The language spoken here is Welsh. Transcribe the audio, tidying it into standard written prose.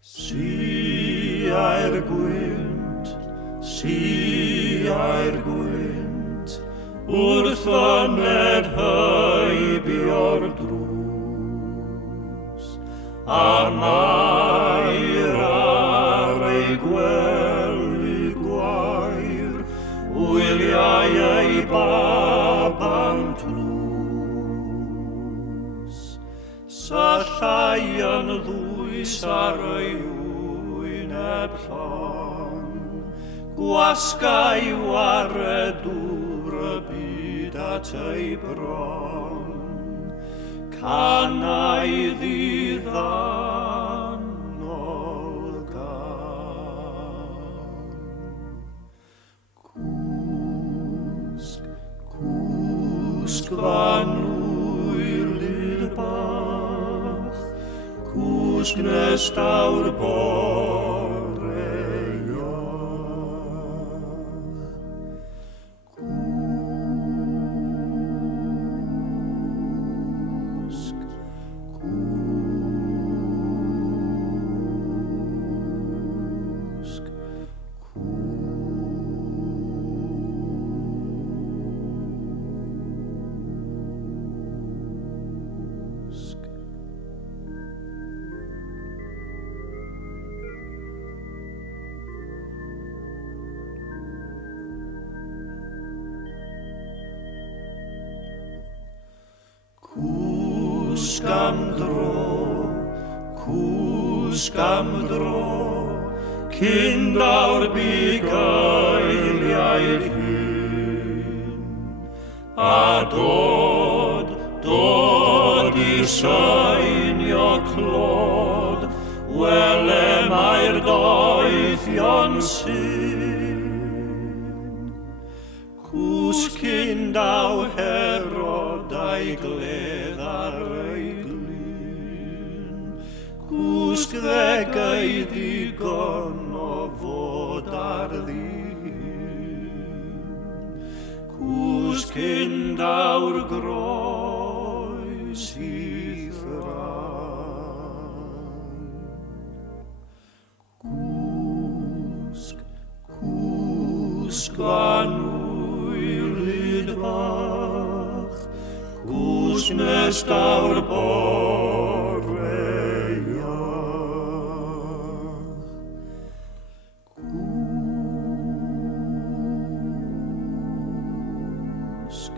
Sia'r gwynt, wrth yned hybio'r drws, a mair ar ei gwely gwair, wyliau ei baban tlws. Sa llai yn ddwys ar ei wyneb llon, gwasgau waredwr y byd at ei bron, canau ddiddannol gan. Cwsg fan wylydd bach, cwsg nes dawr bore iach. Cwsg, cwsg, cwsg. Cwsg am dro, cyn dawr bugeiliaid hyn, a dod i seinio clod, wele mae'r doethion syn. Cwsg cyn daw Herod a'i gledd ar ei glyn, cwsg ddegau ddigon o fod ar ddyn, cwsg cyn dawr groes i thran. Cwsg fan wylydd bach, cwsg nes dawr bore iach. Cwsg,